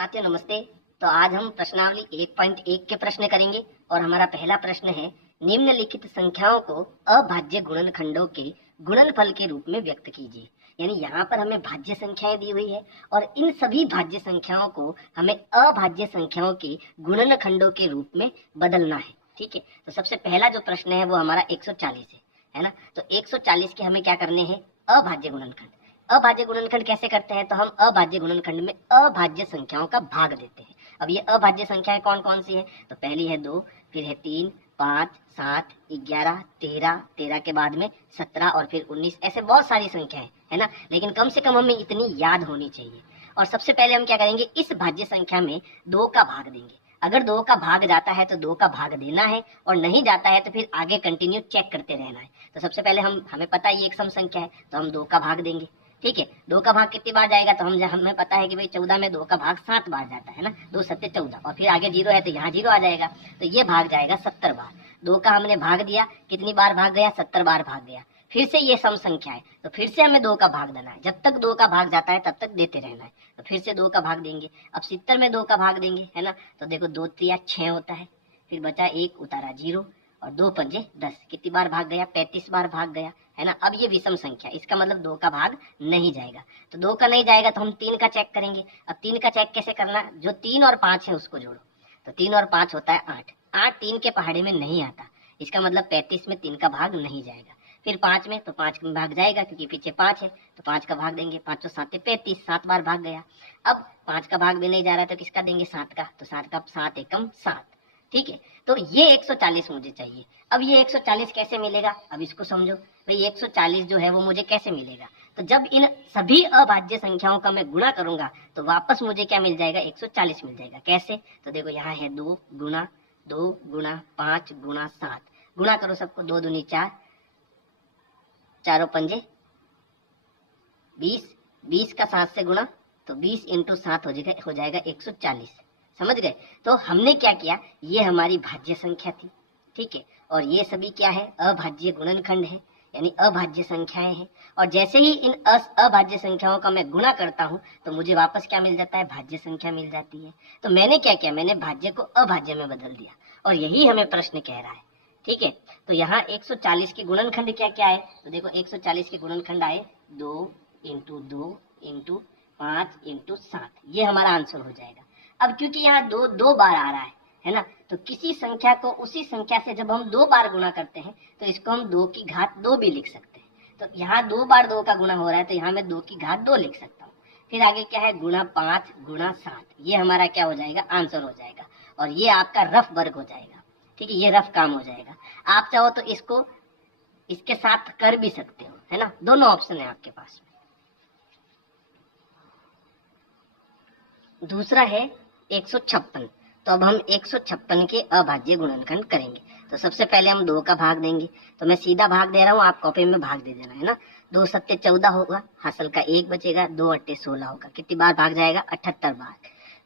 साथियों नमस्ते। तो आज हम प्रश्नावली 1.1 के प्रश्न करेंगे और हमारा पहला प्रश्न है, निम्नलिखित संख्याओं को अभाज्य गुणनखंडों के गुणनफल के रूप में व्यक्त कीजिए। यानी यहाँ पर हमें भाज्य संख्याएं दी हुई है और इन सभी भाज्य संख्याओं को हमें अभाज्य संख्याओं के गुणनखंडों के रूप में बदलना है। ठीक है, तो सबसे पहला जो प्रश्न है वो हमारा 140 है ना। तो 140 के हमें क्या करने हैं, अभाज्य गुणनखंड। अभाज्य गुणनखंड कैसे करते हैं, तो हम अभाज्य गुणनखंड में अभाज्य संख्याओं का भाग देते हैं। अब ये अभाज्य संख्याएं कौन कौन सी है, तो पहली है 2, फिर है 3, 5, 7, 11, 13, 13 के बाद में 17 और फिर 19, ऐसे बहुत सारी संख्याएं है ना। लेकिन कम से कम हमें इतनी याद होनी चाहिए। और सबसे पहले हम क्या करेंगे, इस भाज्य संख्या में 2 का भाग देंगे। अगर 2 का भाग जाता है तो 2 का भाग देना है, और नहीं जाता है तो फिर आगे कंटिन्यू चेक करते रहना है। तो सबसे पहले हमें पता है ये एक सम संख्या है, तो हम 2 का भाग देंगे। ठीक है, 2 का भाग कितनी बार जाएगा, तो हमें पता है कि भाई 14 में 2 का भाग 7 बार जाता है ना, 2 सत्ते 14, और फिर आगे 0 है तो यहाँ 0 आ जाएगा, तो ये भाग जाएगा 70 बार। 2 का हमने भाग दिया, कितनी बार भाग गया, 70 बार भाग गया। फिर से ये सम संख्या है, तो फिर से हमें 2 का भाग देना है। जब तक 2 का भाग जाता है तब तक देते रहना है। तो फिर से 2 का भाग देंगे। अब 70 में 2 का भाग देंगे है ना, तो देखो 2 3 6 होता है, फिर बचा 1, उतारा 0, और 2 पंजे 10, कितनी बार भाग गया, 35 बार भाग गया है ना। अब ये विषम संख्या, इसका मतलब 2 का भाग नहीं जाएगा। तो 2 का नहीं जाएगा तो हम 3 का चेक करेंगे। अब 3 का चेक कैसे करना, जो 3 और 5 है उसको जोड़ो, तो 3 और 5 होता है 8। 8 3 के पहाड़े में नहीं आता, इसका मतलब 35 में 3 का भाग नहीं जाएगा। फिर 5 में, तो 5 में भाग जाएगा क्योंकि पीछे 5 है, तो 5 का भाग देंगे। 5 7 35, 7 बार भाग गया। अब 5 का भाग भी नहीं जा रहा तो किसका देंगे, 7 का, तो 7 का 7 एकम 7। ठीक है, तो ये 140 मुझे चाहिए। अब ये 140 कैसे मिलेगा, अब इसको समझो भाई। 140 जो है वो मुझे कैसे मिलेगा, तो जब इन सभी अभाज्य संख्याओं का मैं गुणा करूंगा तो वापस मुझे क्या मिल जाएगा, 140 मिल जाएगा। कैसे, तो देखो यहाँ है 2 गुणा 2 गुणा 5 गुणा 7, गुणा करो सबको, 2 दूनी 4, चारों पंजे 20, 20 का 7 से गुणा, तो 20 इंटू 7 हो जाएगा 140। समझ गए। तो हमने क्या किया, ये हमारी भाज्य संख्या थी। ठीक है, और ये सभी क्या है, अभाज्य गुणनखंड है, यानी अभाज्य संख्याएं हैं। और जैसे ही इन अभाज्य संख्याओं का मैं गुणा करता हूं तो मुझे वापस क्या मिल जाता है, भाज्य संख्या मिल जाती है। तो मैंने क्या किया, मैंने भाज्य को अभाज्य में बदल दिया, और यही हमें प्रश्न कह रहा है। ठीक है, तो यहाँ 140 के गुणनखंड क्या क्या है, तो देखो 140 के गुणनखंड आए 2 इंटू 2 इंटू 5 इंटू 7, ये हमारा आंसर हो जाएगा। अब क्योंकि यहाँ 2 बार आ रहा है ना, तो किसी संख्या को उसी संख्या से जब हम 2 बार गुणा करते हैं तो इसको हम 2 की घात 2 भी लिख सकते हैं। तो यहाँ 2 बार 2 का गुणा हो रहा है, तो यहाँ मैं 2 की घात 2 लिख सकता हूँ। फिर आगे क्या है, गुणा 5 गुणा 7, ये हमारा क्या हो जाएगा, आंसर हो जाएगा। और ये आपका रफ वर्क हो जाएगा। ठीक है, ये रफ काम हो जाएगा। आप चाहो तो इसको इसके साथ कर भी सकते हो, है ना, दोनों ऑप्शन है आपके पास में। दूसरा है 156। तो अब हम 156 के अभाज्य गुणनखंड करेंगे। तो सबसे पहले हम 2 का भाग देंगे, तो मैं सीधा भाग दे रहा हूँ, आप कॉपी में भाग दे देना है ना। 2 सत्ते 14 होगा, हासिल का 1 बचेगा, 2 अट्टे 16 होगा, कितनी बार भाग जाएगा, 78 बार।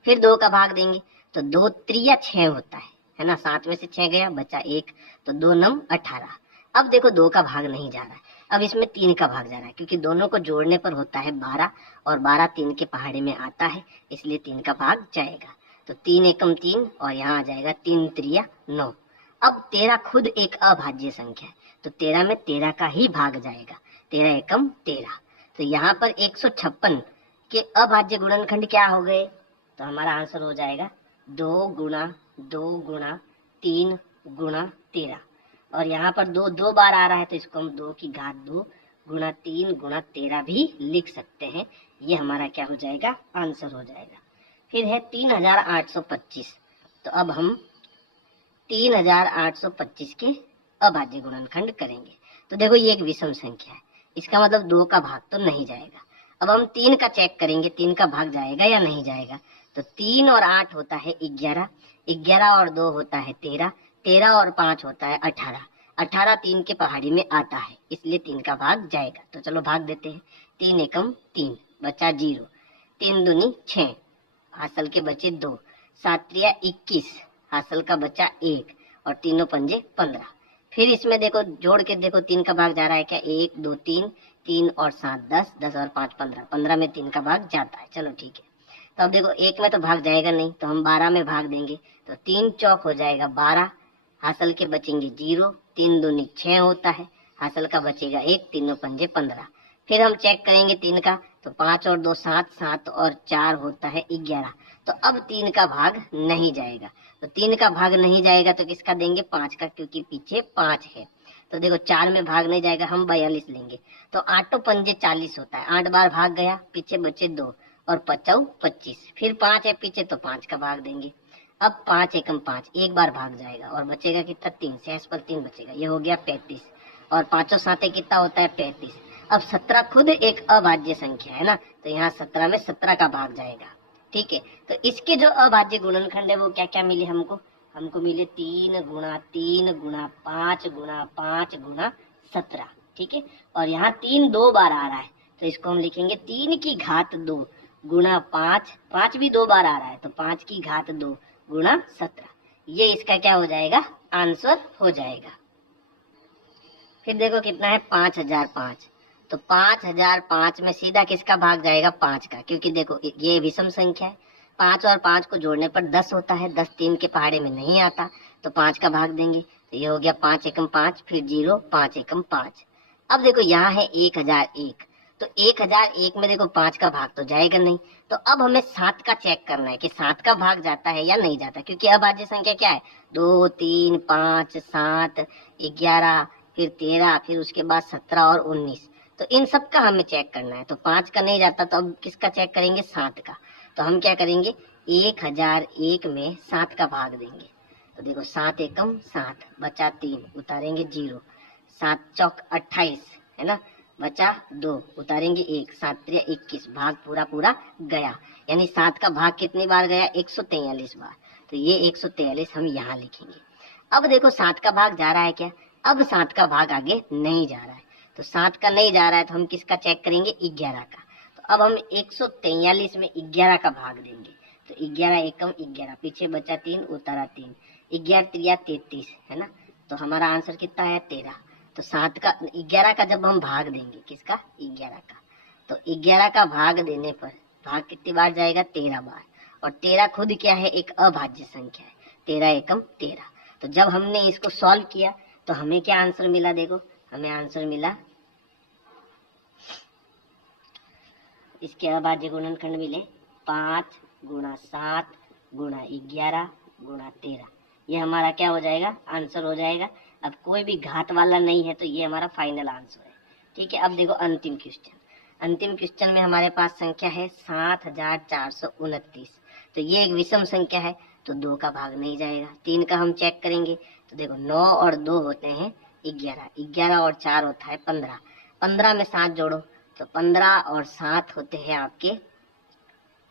फिर 2 का भाग देंगे, तो 2 त्रिया 6 होता है ना, 7 में से 6 गया, बचा 1, तो 2 नम 18। अब देखो 2 का भाग नहीं जा रहा है, अब इसमें 3 का भाग जा रहा है, क्योंकि दोनों को जोड़ने पर होता है 12, और 12 3 के पहाड़े में आता है, इसलिए 3 का भाग जाएगा। तो 3 एकम 3, और यहाँ आ जाएगा 3 त्रिया 9। अब 13 खुद एक अभाज्य संख्या है, तो 13 में 13 का ही भाग जाएगा, 13 एकम 13। तो यहाँ पर 156 के अभाज्य गुणनखंड क्या हो गए, तो हमारा आंसर हो जाएगा 2 गुणा 2 गुणा 3 गुणा 13। और यहाँ पर 2 बार आ रहा है, तो इसको हम 2 की घात 2 गुणा 3 गुणा 13 भी लिख सकते हैं। ये हमारा क्या हो जाएगा, आंसर हो जाएगा। फिर है 3825। तो अब हम 3825 के अभाज्य गुणनखंड करेंगे। तो देखो ये एक विषम संख्या है, इसका मतलब 2 का भाग तो नहीं जाएगा। अब हम 3 का चेक करेंगे, 3 का भाग जाएगा या नहीं जाएगा। तो 3 और 8 होता है 11, 11 और 2 होता है 13, 13 और 5 होता है 18, 18 3 के पहाड़ी में आता है, इसलिए 3 का भाग जाएगा। तो चलो भाग देते हैं, 3 एकम 3, बचा 0, 3 दूनी 6, हासिल के बचे 2, 7 त्रिया 21, हासिल का बचा 1, और तीनों पंजे 15। फिर इसमें देखो जोड़ के देखो 3 का भाग जा रहा है क्या, 1 2 3, 3 और 7 10, 10 और 5 15, 15 में 3 का भाग जाता है। चलो ठीक है, तो अब देखो एक में तो भाग जाएगा नहीं, तो हम 12 में भाग देंगे, तो 3 चौक हो जाएगा 12, हासिल के बचेंगे 0, 3 दूनी 6 होता है, हासिल का बचेगा 1, तीनों पंजे 15। फिर हम चेक करेंगे 3 का, तो 5 और 2 7, 7 और 4 होता है 11। तो अब 3 का भाग नहीं जाएगा, तो 3 का भाग नहीं जाएगा तो किसका देंगे, 5 का, क्योंकि पीछे 5 है। तो देखो 4 में भाग नहीं जाएगा, हम 42 लेंगे, तो 8 पंजे 40 होता है, 8 बार भाग गया, पीछे बचे 2 और 5 25, फिर 5 है पीछे तो 5 का भाग देंगे। अब 5 एकम 5, एक बार भाग जाएगा और बचेगा कितना, 3, शेष पर 3 बचेगा, ये हो गया 35, और 5 7 कितना होता है 35। अब 17 खुद एक अभाज्य संख्या है ना, तो यहाँ 17 में 17 का भाग जाएगा। ठीक है, तो इसके जो अभाज्य गुणनखंड है वो क्या क्या मिले हमको, हमको मिले 3 गुणा 3 गुणा 5 गुणा 5 गुणा 17। ठीक है, और यहाँ 3 2 बार आ रहा है, तो इसको हम लिखेंगे 3 की घात 2 गुणा 5, 5 भी 2 बार आ रहा है, तो 5 की घात 2 गुणा 17। ये इसका क्या हो जाएगा, आंसर हो जाएगा। फिर देखो कितना है, 5005, तो 5005 में सीधा किसका भाग जाएगा, 5 का, क्योंकि देखो ये विषम संख्या है, 5 और 5 को जोड़ने पर 10 होता है, 10 3 के पहाड़े में नहीं आता, तो 5 का भाग देंगे, तो ये हो गया 5 एकम 5, फिर 0, 5 एकम 5। अब देखो यहाँ है 1001, तो 1001 में देखो 5 का भाग तो जाएगा नहीं, तो अब हमें 7 का चेक करना है कि 7 का भाग जाता है या नहीं जाता, क्योंकि अभाज्य संख्या क्या है, 2 3 5 7 11, फिर 13, फिर उसके बाद 17 और 19, तो इन सब का हमें चेक करना है। तो 5 का नहीं जाता, तो अब किसका चेक करेंगे, 7 का। तो हम क्या करेंगे, 1001 में 7 का भाग देंगे, तो देखो 7 एकम 7, बचा 3, उतारेंगे 0, 7 चौक 28 है ना, बचा 2, उतारेंगे 1, 7 3 21, भाग पूरा पूरा गया, यानी 7 का भाग कितनी बार गया, 143 बार, तो ये 143 हम यहाँ लिखेंगे। अब देखो 7 का भाग जा रहा है क्या, अब 7 का भाग आगे नहीं जा रहा है, तो 7 का नहीं जा रहा है, तो हम किसका चेक करेंगे, 11 का। तो अब हम 143 में 11 का भाग देंगे, तो 11 एकम 11, पीछे बचा 3, उतारा 3, 11 3 33 है ना, तो हमारा आंसर कितना है, 13। तो 7 का 11 का जब हम भाग देंगे, किसका, 11 का, तो 11 का भाग देने पर भाग कितनी बार जाएगा, 13 बार, और 13 खुद क्या है, एक अभाज्य संख्या है, 13 एकम 13। तो जब हमने इसको सॉल्व किया तो हमें क्या आंसर मिला, देखो हमें आंसर मिला, इसके अभाज्य गुणनखंड मिले 5 गुणा 7 गुणा 11 गुणा 13, ये हमारा क्या हो जाएगा, आंसर हो जाएगा। अब कोई भी घात वाला नहीं है, तो ये हमारा फाइनल आंसर है। ठीक है, अब देखो अंतिम क्वेश्चन, अंतिम क्वेश्चन में हमारे पास संख्या है 7429, तो ये एक विषम संख्या है, तो 2 का भाग नहीं जाएगा। 3 का हम चेक करेंगे, तो देखो 9 और 2 होते हैं 11, 11 और 4 होता है 15, 15 में 7 जोड़ो, तो 15 और 7 होते हैं आपके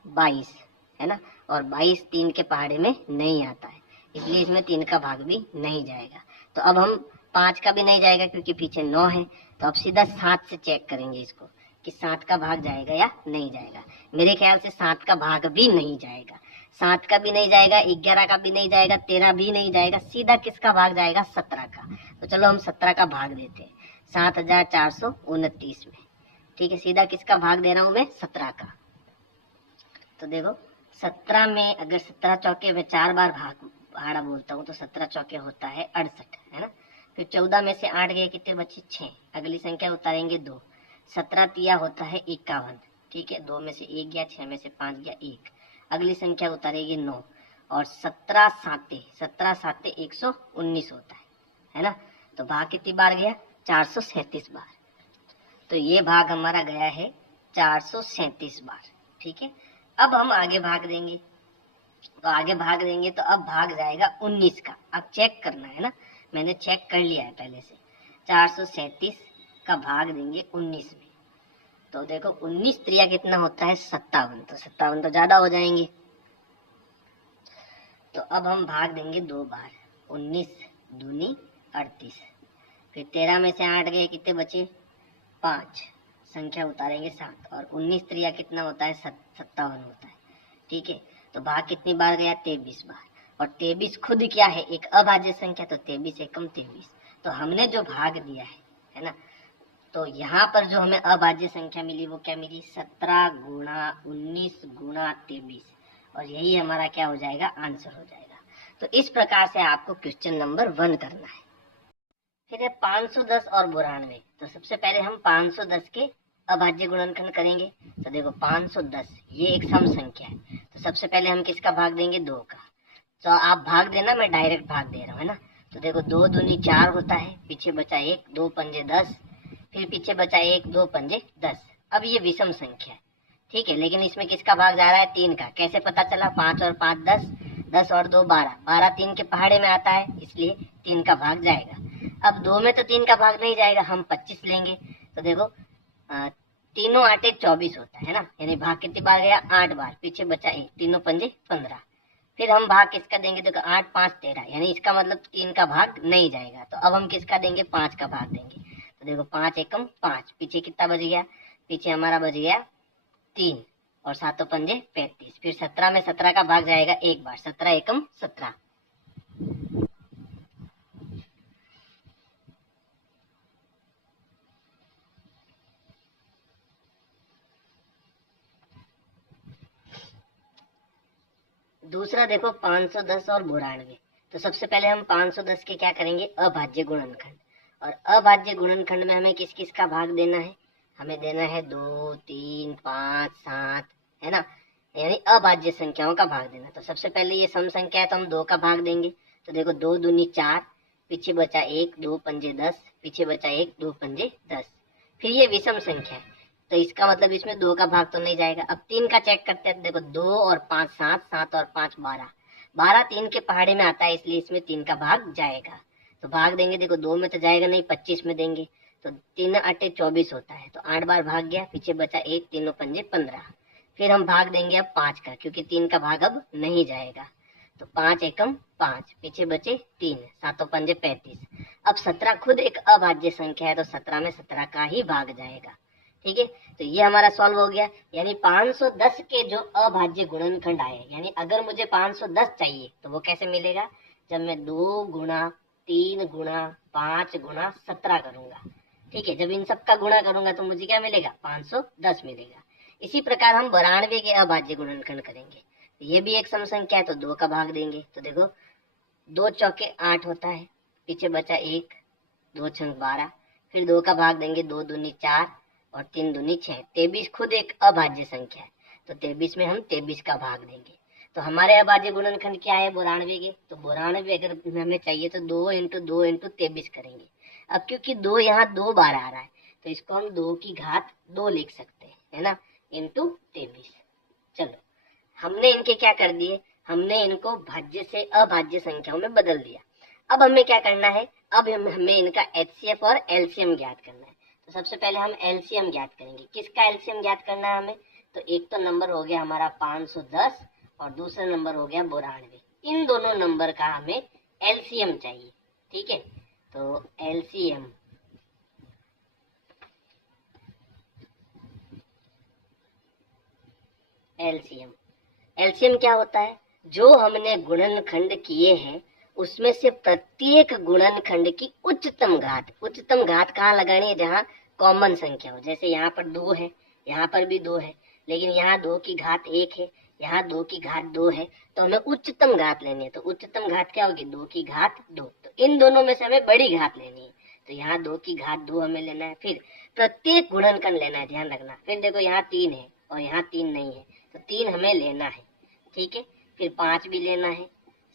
22 है ना, और 22 3 के पहाड़े में नहीं आता है, इसलिए इसमें 3 का भाग भी नहीं जाएगा। तो अब हम 5 का भी नहीं जाएगा क्योंकि पीछे 9 है, तो अब सीधा 7 से चेक करेंगे इसको कि 7 का भाग जाएगा या नहीं जाएगा। मेरे ख्याल से 7 का भाग भी नहीं जाएगा, 7 का भी नहीं जाएगा, 11 का भी नहीं जाएगा, 13 भी नहीं जाएगा, सीधा किसका भाग जाएगा, 17 का। तो चलो हम 17 का भाग देते हैं 7429 में। ठीक है, सीधा किसका भाग दे रहा हूं मैं, 17 का। तो देखो 17 में अगर 17 चौके में 4 बार भाड़ा बोलता हूँ, तो 17 चौके होता है 68 है ना, फिर 14 में से 8 गए, कितने बचे 6, अगली संख्या उतारेंगे 2, 17 तिया होता है 51। ठीक है, 2 में से 1 गया, 6 में से 5 गया 1, अगली संख्या उतारेगी 9, और 17 साते 119 होता है ना, तो भाग कितनी बार गया, 437 बार, तो ये भाग हमारा गया है 437 बार। ठीक है, अब हम आगे भाग देंगे, तो आगे भाग देंगे तो अब भाग जाएगा 19 का। अब चेक करना है ना, मैंने चेक कर लिया है पहले से, 437 का भाग देंगे 19 में, तो देखो 19 त्रिया कितना होता है 57, तो 57 तो ज्यादा हो जाएंगे, तो अब हम भाग देंगे 2 बार, 19 दूनी 38, फिर 13 में से 8 गए, कितने बचे 5, संख्या उतारेंगे 7, और 19 त्रिया कितना होता है 57 होता है। ठीक है, तो भाग कितनी बार गया, 23 बार, और 23 खुद क्या है, एक अभाज्य संख्या, तो 23 एकम 23, तो हमने जो भाग दिया है ना, तो यहाँ पर जो हमें अभाज्य संख्या मिली वो क्या मिली, 17 गुणा 19 गुणा 23, और यही हमारा क्या हो जाएगा, आंसर हो जाएगा। तो इस प्रकार से आपको क्वेश्चन नंबर 1 करना है। फिर है 510 और 92। तो सबसे पहले हम 510 के अभाज्य गुणनखंड करेंगे। तो देखो 510 ये एक सम संख्या है, तो सबसे पहले हम किसका भाग देंगे, 2 का। तो आप भाग देना, मैं डायरेक्ट भाग दे रहा हूँ, है ना। तो देखो 2 दूनी 4 होता है, पीछे बचा 1, 2 पंजे 10, फिर पीछे बचा 1, 2 पंजे 10। अब ये विषम संख्या है, ठीक है, लेकिन इसमें किसका भाग जा रहा है, 3 का। कैसे पता चला, 5 और 5 10, 10 और 2 12, 12 3 के पहाड़े में आता है, इसलिए 3 का भाग जाएगा। अब 2 में तो 3 का भाग नहीं जाएगा, हम 25 लेंगे। तो देखो तीनों 8 24 होता है ना, यानी भाग कितनी बार गया, 8 बार, पीछे बचा 1, तीनों पंजे 15। फिर हम भाग किसका देंगे, देखो 8 5 13, यानी इसका मतलब 3 का भाग नहीं जाएगा। तो अब हम किसका देंगे, 5 का भाग देंगे। तो देखो 5 एकम 5, पीछे कितना बच गया, पीछे हमारा बच गया 3, और 7 पंजे 35। फिर 17 में 17 का भाग जाएगा एक बार, 17 एकम 17। दूसरा देखो 510 और 92। तो सबसे पहले हम 510 के क्या करेंगे, अभाज्य गुणनखंड। और अभाज्य गुणनखंड में हमें किस किस का भाग देना है, हमें देना है 2 3 5 7, है ना, यानी अभाज्य संख्याओं का भाग देना। तो सबसे पहले ये सम संख्या है, तो हम 2 का भाग देंगे। तो देखो 2 दूनी 4, पीछे बचा 1, 2 पंजे 10, पीछे बचा 1, 2 पंजे 10। फिर ये विषम संख्या है, तो इसका मतलब इसमें 2 का भाग तो नहीं जाएगा। अब 3 का चेक करते हैं। देखो 2 और 5 7, 7 और 5 12, 12 3 के पहाड़े में आता है, इसलिए इसमें 3 का भाग जाएगा। तो भाग देंगे, देखो 2 में तो जाएगा नहीं, 25 में देंगे। तो 3 8 24 होता है, तो 8 बार भाग गया, पीछे बचा 1, तीनों पंजे 15। फिर हम भाग देंगे अब 5 का, क्योंकि 3 का भाग अब नहीं जाएगा। तो 5 एकम 5, पीछे बचे 3, 7 पंजे 35। अब 17 खुद एक अभाज्य संख्या है, तो 17 में 17 का ही भाग जाएगा, ठीक है। तो ये हमारा सॉल्व हो गया। यानी 510 के जो अभाज्य गुणनखंड आए, यानी अगर मुझे 510 चाहिए तो वो कैसे मिलेगा, जब मैं 2 गुणा 3 गुणा 5 गुणा 17 करूंगा, ठीक है। जब इन सब का गुणा करूंगा तो मुझे क्या मिलेगा, 510 मिलेगा। इसी प्रकार हम 92 के अभाज्य गुणनखंड करेंगे। ये भी एक सम संख्या है, तो 2 का भाग देंगे। तो देखो 2 चौके 8 होता है, पीछे बचा 1, 2 छंग 12, फिर 2 का भाग देंगे, 2 दूनी 4 और 3 दूनी 6, 23 खुद एक अभाज्य संख्या है, तो 23 में हम 23 का भाग देंगे। तो हमारे अभाज्य गुणनखंड क्या है, 92 के। तो 92 अगर हमें चाहिए तो 2 इंटू 2 इंटू 23 करेंगे। अब क्योंकि 2 यहाँ 2 बार आ रहा है, तो इसको हम 2 की घात 2 लिख सकते हैं, है ना, इंटू 23। चलो हमने इनके क्या कर दिए, हमने इनको भाज्य से अभाज्य संख्याओं में बदल दिया। अब हमें क्या करना है, अब हमें इनका एचसीएफ और एलसीएम ज्ञात करना है। तो सबसे पहले हम एलसीएम ज्ञात करेंगे। किसका एलसीएम ज्ञात करना है हमें, तो एक तो नंबर हो गया हमारा 510 और दूसरा नंबर हो गया 92। इन दोनों नंबर का हमें एलसीएम चाहिए, ठीक है। तो एलसीएम एलसीएम एलसीएम क्या होता है, जो हमने गुणनखंड किए हैं उसमें से प्रत्येक गुणनखंड की उच्चतम घात। उच्चतम घात कहाँ लगानी है, जहाँ कॉमन संख्या हो। जैसे यहाँ पर 2 है, यहाँ पर भी 2 है, लेकिन यहाँ 2 की घात 1 है, यहाँ 2 की घात 2 है, तो हमें उच्चतम घात लेनी है। तो उच्चतम घात क्या होगी, 2 की घात 2। तो इन दोनों में से हमें बड़ी घात लेनी है, तो यहाँ 2 की घात 2 हमें लेना है। फिर प्रत्येक गुणनखंड लेना है, ध्यान रखना। फिर देखो यहाँ 3 है और यहाँ 3 नहीं है, तो 3 हमें लेना है, ठीक है। फिर 5 भी लेना है,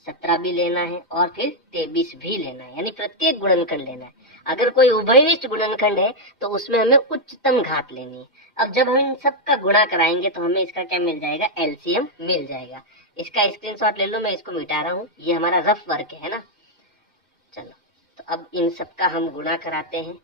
17 भी लेना है और फिर 23 भी लेना है, यानी प्रत्येक गुणनखंड लेना है। अगर कोई उभयनिष्ठ गुणनखंड है तो उसमें हमें उच्चतम घात लेनी है। अब जब हम इन सब का गुणा कराएंगे तो हमें इसका क्या मिल जाएगा, एलसीएम मिल जाएगा। इसका स्क्रीनशॉट ले लो, मैं इसको मिटा रहा हूँ, ये हमारा रफ वर्क है ना। चलो तो अब इन सब का हम गुणा कराते हैं।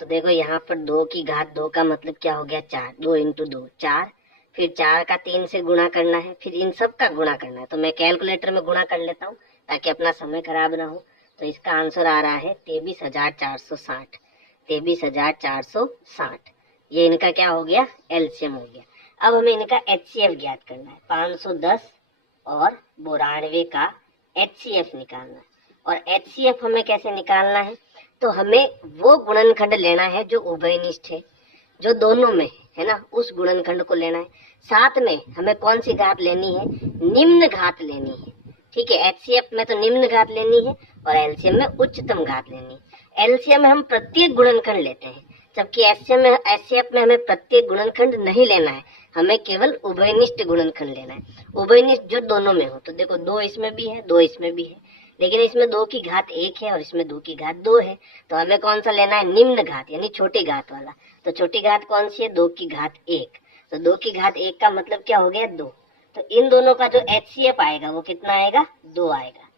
तो देखो यहाँ पर 2 की घात 2 का मतलब क्या हो गया, 4, 2 इंटू 2 4, फिर 4 का 3 से गुणा करना है, फिर इन सब का गुणा करना है। तो मैं कैलकुलेटर में गुणा कर लेता हूँ ताकि अपना समय खराब ना हो। तो इसका आंसर आ रहा है 23,460, 23,460। ये इनका क्या हो गया, एलसीएम हो गया। अब हमें इनका एचसीएफ ज्ञात करना है। 510 और 92 का एचसीएफ निकालना है। और HCF हमें कैसे निकालना है, तो हमें वो गुणनखंड लेना है जो उभयनिष्ठ है, जो दोनों में है ना, उस गुणनखंड को लेना है। साथ में हमें कौन सी घात लेनी है, निम्न घात लेनी है। ठीक है, HCF में तो निम्न घात लेनी है और LCM में उच्चतम घात लेनी है। LCM में हम प्रत्येक गुणनखंड लेते हैं, जबकि HCF में हमें प्रत्येक गुणनखंड नहीं लेना है, हमें केवल उभयनिष्ठ गुणनखंड लेना है। उभयनिष्ठ जो दोनों में हो, तो देखो 2 इसमें भी है, 2 इसमें भी है, लेकिन इसमें 2 की घात 1 है और इसमें 2 की घात 2 है, तो हमें कौन सा लेना है, निम्न घात यानी छोटी घात वाला। तो छोटी घात कौन सी है, 2 की घात 1। तो 2 की घात 1 का मतलब क्या हो गया, 2। तो इन दोनों का जो HCF आएगा वो कितना आएगा, 2 आएगा।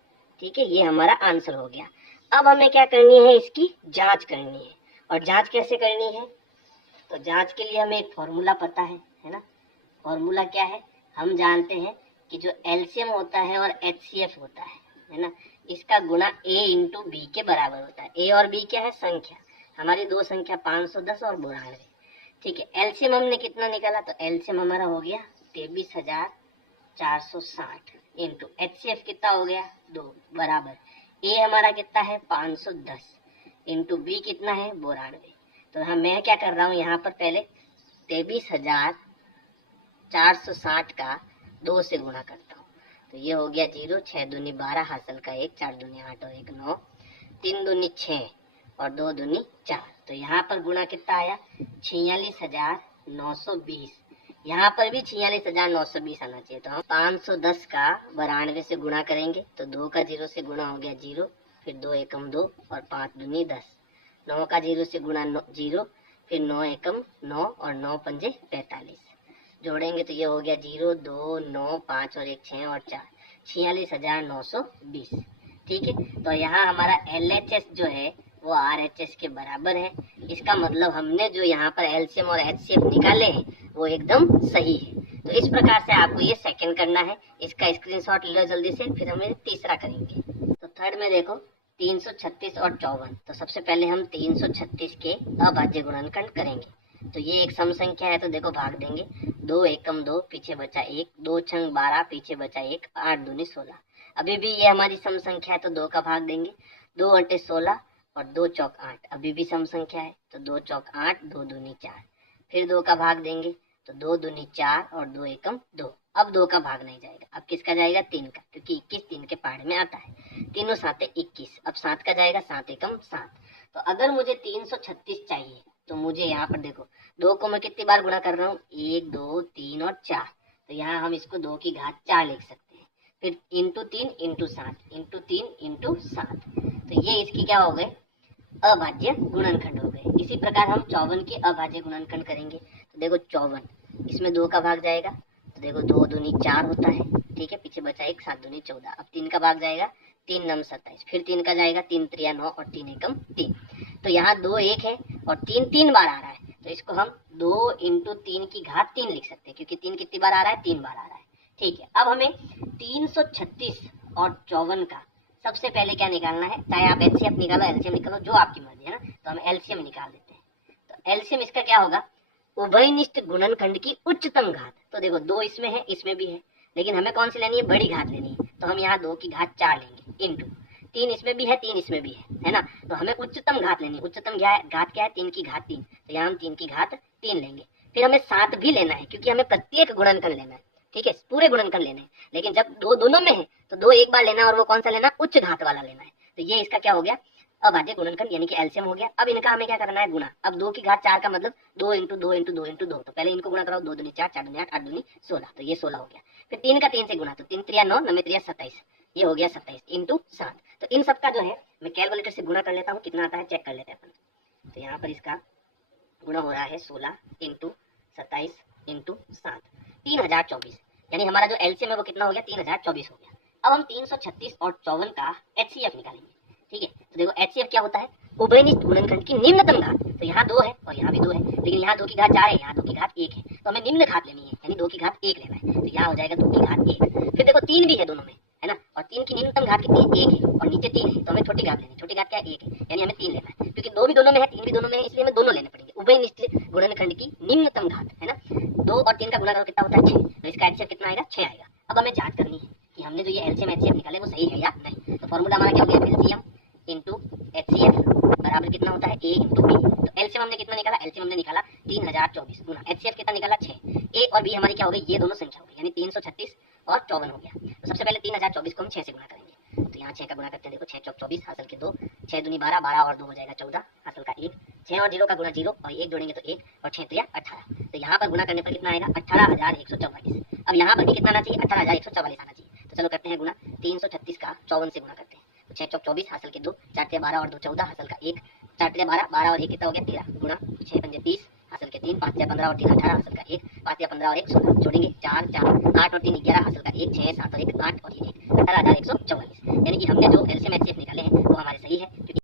ठीक है, ये हमारा आंसर हो गया। अब हमें क्या करनी है, इसकी जांच करनी है। और जांच कैसे करनी है, तो जांच के लिए हमें एक फॉर्मूला पता है ना। फॉर्मूला क्या है, हम जानते हैं कि जो LCM होता है और HCF होता है ना, इसका गुणा A इंटू B के बराबर होता है। A और B क्या है, संख्या, हमारी 2 संख्या 510 और 92। ठीक है, LCM हमने कितना निकाला, तो LCM हमारा हो गया 23,460 इंटू HCF कितना हो गया, 2 बराबर A हमारा कितना है 510 इंटू B कितना है 92। तो हाँ, मैं क्या कर रहा हूँ यहाँ पर, पहले 23,460 का 2 से गुणा करता हूँ, तो ये हो गया 0, 6 दूनी 12, हासिल का 1, 4 दूनी 8 और 1 9, 3 दूनी 6 और 2 दूनी 4। तो यहाँ पर गुणा कितना आया, 46,920। यहाँ पर भी 46,920 आना चाहिए। तो हम 510 का 92 से गुणा करेंगे, तो 2 का 0 से गुणा हो गया 0, फिर 2 एकम 2 और 5 दूनी 10। 9 का 0 से गुणा 0, फिर 9 एकम 9 और 9 पंजे 45। जोड़ेंगे तो ये हो गया 0, 2, 9, 5 और 1 6 और 4, 46,920। ठीक है, तो यहाँ हमारा LHS जो है वो RHS के बराबर है। इसका मतलब हमने जो यहाँ पर LCM और HCF निकाले हैं वो एकदम सही है। तो इस प्रकार से आपको ये सेकंड करना है। इसका स्क्रीनशॉट ले लो जल्दी से, फिर हम तीसरा करेंगे। तो थर्ड में देखो 336 और 54। तो सबसे पहले हम 336 के अभाज्य गुणनखंड करेंगे। तो ये एक सम संख्या है, तो देखो भाग देंगे, 2 एकम 2 पीछे बचा 1, 2 छंग 12 पीछे बचा 1, 8 दूनी 16। अभी भी ये हमारी सम संख्या है, तो 2 का भाग देंगे, 2 अंटे 16 और 2 चौक 8, अभी भी सम संख्या है, तो 2 चौक 8, 2 दूनी 4। फिर 2 का भाग देंगे, तो 2 दूनी 4 और 2 एकम 2। अब 2 का भाग नहीं जाएगा, अब किसका जाएगा, 3 का, क्योंकि 21 3 के पहाड़ में आता है। तीनों 7 21, अब 7 का जाएगा, 7 एकम 7। तो अगर मुझे 336 चाहिए, तो मुझे यहाँ पर देखो 2 को मैं कितनी बार गुणा कर रहा हूँ, 1 2 3 और 4। तो यहाँ हम इसको 2 की घात 4 लिख सकते हैं, फिर इंटू 3 इंटू 7 इंटू 3 इंटू 7। तो ये इसकी क्या हो गए, अभाज्य गुणनखंड हो गए। इसी प्रकार हम 54 के अभाज्य गुणनखंड करेंगे। तो देखो 54, इसमें 2 का भाग जाएगा, तो देखो 2 दूनी 4 होता है, ठीक है, पीछे बचा 1, 7 दूनी 14। अब 3 का भाग जाएगा, 3 नम 27, फिर 3 का जाएगा, 3 त्रिया 9 और 3 एकम 3। तो यहाँ 2 1 है और 3 3 बार आ रहा है, तो इसको हम 2 इंटू 3 की घात 3 लिख सकते हैं, क्योंकि 3 कितनी बार आ रहा है, 3 बार आ रहा है। ठीक है, अब हमें 336 और 54 का सबसे पहले क्या निकालना है, चाहे आप HCF निकालो LCM निकालो, जो आपकी मर्जी है ना। तो हम LCM निकाल देते हैं। तो LCM इसका क्या होगा, उभयनिष्ठ गुणनखंड की उच्चतम घात। तो देखो 2 इसमें है, इसमें भी है, लेकिन हमें कौन सी लेनी है, बड़ी घात लेनी है। तो हम यहाँ 2 की घात 4 लेंगे, इंटू 3 इसमें भी है, 3 इसमें भी है ना। तो हमें उच्चतम घात लेनी है। उच्चतम घात क्या है, 3 की घात 3। तो यहाँ हम 3 की घात 3 लेंगे। फिर हमें 7 भी लेना है, क्योंकि हमें प्रत्येक गुणनखंड लेना है। ठीक है, पूरे गुणनखंड लेने हैं, लेकिन जब दोनों में है तो 2 एक बार लेना है, और वो कौन सा लेना, उच्च घात वाला लेना है। तो ये इसका क्या हो गया, अभाज्य गुणनखंड यानी कि LCM हो गया। अब इनका हमें क्या करना है, गुणा। अब 2 की घात 4 का मतलब 2 इंटू 2 इंटू 2 इंटू 2। तो पहले इनको गुणा कराओ, 2 दूनी 4, 4 दूनी 8, 8 दूनी 16। तो ये 16 हो गया। फिर 3 का 3 से गुणा, तो 3 त्रिया 9, 9 त्रिया 27, ये हो गया 27 इंटू 7। तो इन सबका जो है मैं कैलकुलेटर से गुणा कर लेता हूँ, कितना आता है चेक कर लेते हैं अपन। तो यहाँ पर इसका गुणा हो रहा है 16 इंटू 27 इंटू 7, 3024। यानी हमारा जो LCM है वो कितना हो गया, 3024 हो गया। अब हम 336 और 54 का HCF निकालेंगे। ठीक है, तो देखो HCF क्या होता है, उभयनिष्ठ गुणनखंड की निम्नतम घात। तो यहाँ 2 है और यहाँ भी 2 है, लेकिन यहाँ 2 की घात 4 है, यहाँ 2 की घात 1 है। तो हमें निम्न घात लेनी है, यानी 2 की घात 1 लेना है। तो यहाँ हो जाएगा 2 की घात 1। फिर देखो 3 भी है दोनों में, है ना, और 3 की निम्नतम घात कितनी है, 1 है, और नीचे 3 है। तो हमें छोटी घात लेनी है, छोटी घात क्या है, 1 है, यानी हमें 3 लेना है। क्योंकि 2 भी दोनों में है, 3 भी दोनों में है, इसलिए हमें दोनों लेने पड़ेंगे। उभयनिष्ठ गुणनखंड की निम्नतम घात, है ना, 2 और 3 का गुणा करो कितना होता है, 6। तो इसका HCF कितना आएगा, 6 आएगा। अब हमें जांच करनी है कि हमने जो ये LCM HCF निकाले वो सही है या नहीं। तो फॉर्मूला हमारा क्या हो गया, एलसीएम इंटू एचसीएफ बराबर कितना होता है, ए इंटू बी। तो एलसीएम हमने कितना निकाला, एलसीएम हमने निकाला 3024 गुना एचसीएफ कितना निकाला 6। ए और बी हमारी क्या हो गई, ये दोनों संख्या हो गई, यानी 336 और 54 हो गया। तो सबसे पहले 3024 को हम 6 से गुना करेंगे, तो यहाँ 6 का गुना करते हैं, देखो 6 चौक 24 हासिल के 2, 6 दूनी 12, 12 और 2 हो जाएगा 14 हासिल का 1, 6 और 0 का गुना 0 और 1 जोड़ेंगे तो 1 और 6 तो 18। तो यहाँ पर गुना करने पर कितना आएगा, 18144। अब यहाँ पर भी कितना आना चाहिए, 18144 आना चाहिए। तो चलो करते हैं गुना, 336 का 54 से गुना करते हैं, तो 6 चौक 24 हासिल के 2, 4 12 और 2 14 हासिल का 1, 4 12, 12 और 1 कितना हो गया 13 गुना 6 पंजे 30 हासिल के 3, 5 15 और 3 18 हासिल का 1, 5 15 और 1 16 जोड़ेंगे 4 4 8 और 3 11 हासिल का 1, 6 7 और 1 8 और ये 1 18144। यानी कि हमने जो एलसीएम एचसीएफ निकाले हैं वो हमारे सही है।